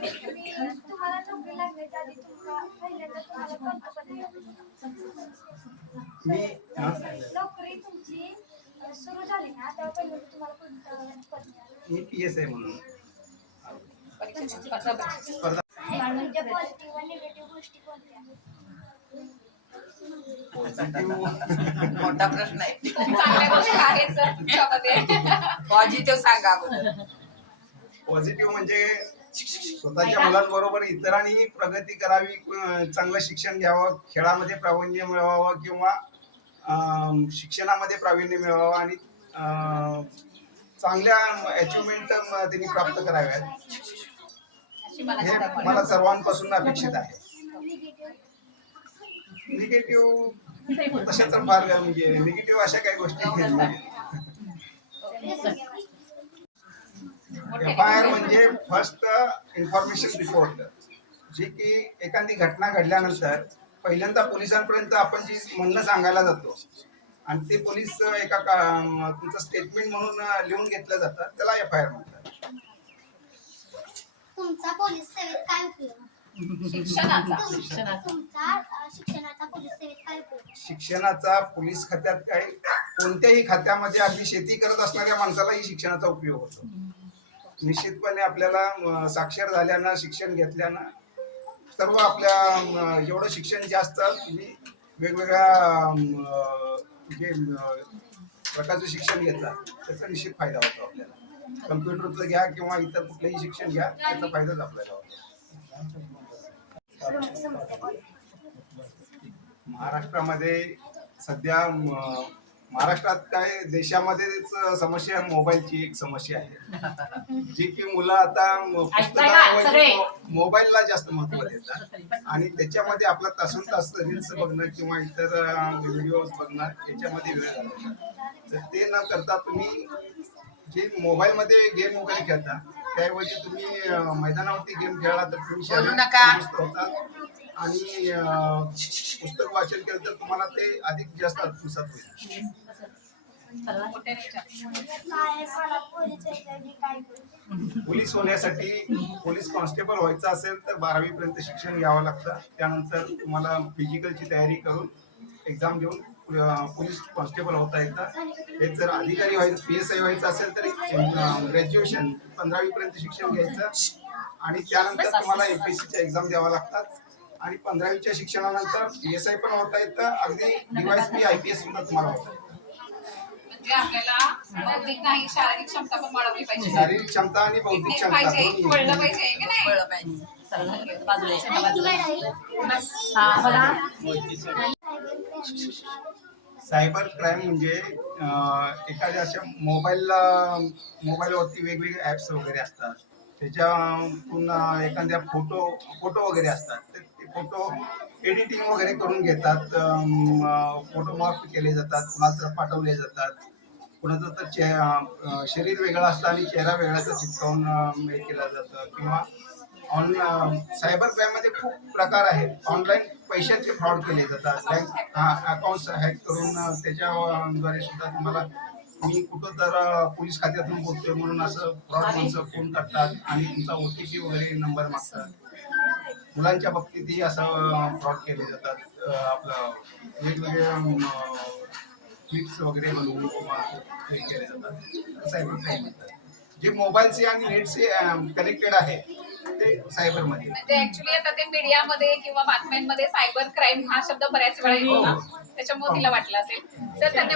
तुम्हाला नोकरी लागण्याच्या आधी पहिल्यांदा तुम्हाला कोणतं पद मिळालं? नोकरी तुमची सुरू झाली ना तेव्हा पहिल्यांदा तुम्हाला कोणतं पद मिळालं? मी PSI म्हणून म्हणजे पॉझिटिव्ह आणि निगेटिव्ह गोष्टी कोणत्या? मोठा प्रश्न आहे. चांगल्या गोष्टी आहेत सर तुमच्यामध्ये. पॉझिटिव्ह सांगा अगोदर. पॉझिटिव्ह म्हणजे स्वतःच्या मुलांबरोबर इतरांनी प्रगती करावी, चांगलं शिक्षण घ्यावं, खेळामध्ये प्रावीण्य मिळवावं किंवा शिक्षणामध्ये प्रावीण्य मिळवावं आणि चांगल्या अचिव्हमेंट त्यांनी प्राप्त कराव्यात हे मला सर्वांपासून अपेक्षित आहे. निगेटिव्ह तशा तर फार म्हणजे निगेटिव्ह अशा काही गोष्टी FIR म्हणजे फर्स्ट इन्फॉर्मेशन रिपोर्ट, जे की एखादी घटना घडल्यानंतर पहिल्यांदा पोलिसांपर्यंत आपण जी म्हणणं सांगायला जातो आणि ते पोलीस एका तुमचं स्टेटमेंट म्हणून लिहून घेतलं जातं, त्याला FIR म्हणतात. तुमचा पोलीस सेवेत काय उपयोग? शिक्षणाचा पोलीस खात्यात काय कोणत्याही खात्यामध्ये अगदी शेती करत असणाऱ्या माणसालाही शिक्षणाचा उपयोग होतो. निश्चितपणे आपल्याला साक्षर झाल्यानं शिक्षण घेतल्यानं सर्व आपल्या जेवढं शिक्षण जास्त तुम्ही वेगवेगळ्या जे प्रकारचं शिक्षण घेतलं त्याचा निश्चित फायदा होतो आपल्याला. कम्प्युटरचं घ्या किंवा इतर कुठलंही शिक्षण घ्या त्याचा फायदाच आपल्याला होतो. महाराष्ट्रामध्ये सध्या महाराष्ट्रात काय देशामध्येच समस्या मोबाईलची एक समस्या आहे, जी की मुलं आता मोबाईलला जास्त महत्त्व देतात आणि त्याच्यामध्ये आपला तासन तास रील्स बघणं किंवा इतर व्हिडिओ बघणं याच्यामध्ये वेळ घालवतात. तर ते न करता तुम्ही जे मोबाईलमध्ये गेम वगैरे खेळता त्याऐवजी तुम्ही मैदानावरती गेम खेळला तर तुम्ही शरीर होतात आणि पुस्तक वाचन केलं तर तुम्हाला ते अधिक जास्त आत्मसात होईल. पोलीस होण्यासाठी पोलीस कॉन्स्टेबल व्हायचं असेल तर 12वी पर्यंत शिक्षण घ्यावं लागतं. त्यानंतर तुम्हाला फिजिकलची तयारी करून एक्झाम देऊन पोलीस कॉन्स्टेबल होता येतं. हे जर अधिकारी व्हायचं PSI व्हायचं असेल तर ग्रॅज्युएशन 15वी पर्यंत शिक्षण घ्यायचं आणि त्यानंतर तुम्हाला APSCच्या एक्झाम द्यावा लागतात आणि 15वीच्या शिक्षणानंतर PSI पण होता येतं, अगदी DYSP IPS सुद्धा तुम्हाला होतं. म्हणजे आपल्याला बौद्धिक नाही शारीरिक क्षमता पण वाढवली पाहिजे. शारीरिक क्षमता आणि बौद्धिक क्षमता कळलं पाहिजे की नाही? कळलं पाहिजे. सायबर क्राईम म्हणजे एखाद्या अशा मोबाईलवरती वेगवेगळे ॲप्स वगैरे असतात, त्याच्यातून एखाद्या फोटो वगैरे असतात, तर ते फोटो एडिटिंग वगैरे करून घेतात, फोटो मॉर्फ केले जातात, कुणाला पाठवले जातात, कुणाचं तर शरीर वेगळं असतं आणि चेहरा वेगळाचा चिटकावून हे केलं जातं किंवा सायबर क्राईम मध्ये खूप प्रकार आहेत. ऑनलाईन पैशाचे फ्रॉड केले जातात, बँक अकाउंट्स हॅक करून त्याच्याद्वारे सुद्धा तुम्हाला मी कुठं तर पोलीस खात्यातून बोलतोय म्हणून असं फ्रॉड माणसं फोन करतात आणि तुमचा OTP वगैरे नंबर मागतात. मुलांच्या बाबतीतही असं फ्रॉड केले जातात. आपलं वेगवेगळे क्लिप्स वगैरे बनवून किंवा हे केले जातात, सायबर क्राईम म्हणतात. जे मोबाईलचे आणि नेटचे कनेक्टेड आहे ते सायबर मध्ये. म्हणजे ऍक्च्युली आता ते मीडियामध्ये किंवा बातम्यांमध्ये सायबर क्राईम हा शब्द बऱ्याच वेळा येतो ना, त्याच्यामुळे तिला वाटलं असेल. सर धन्यवाद.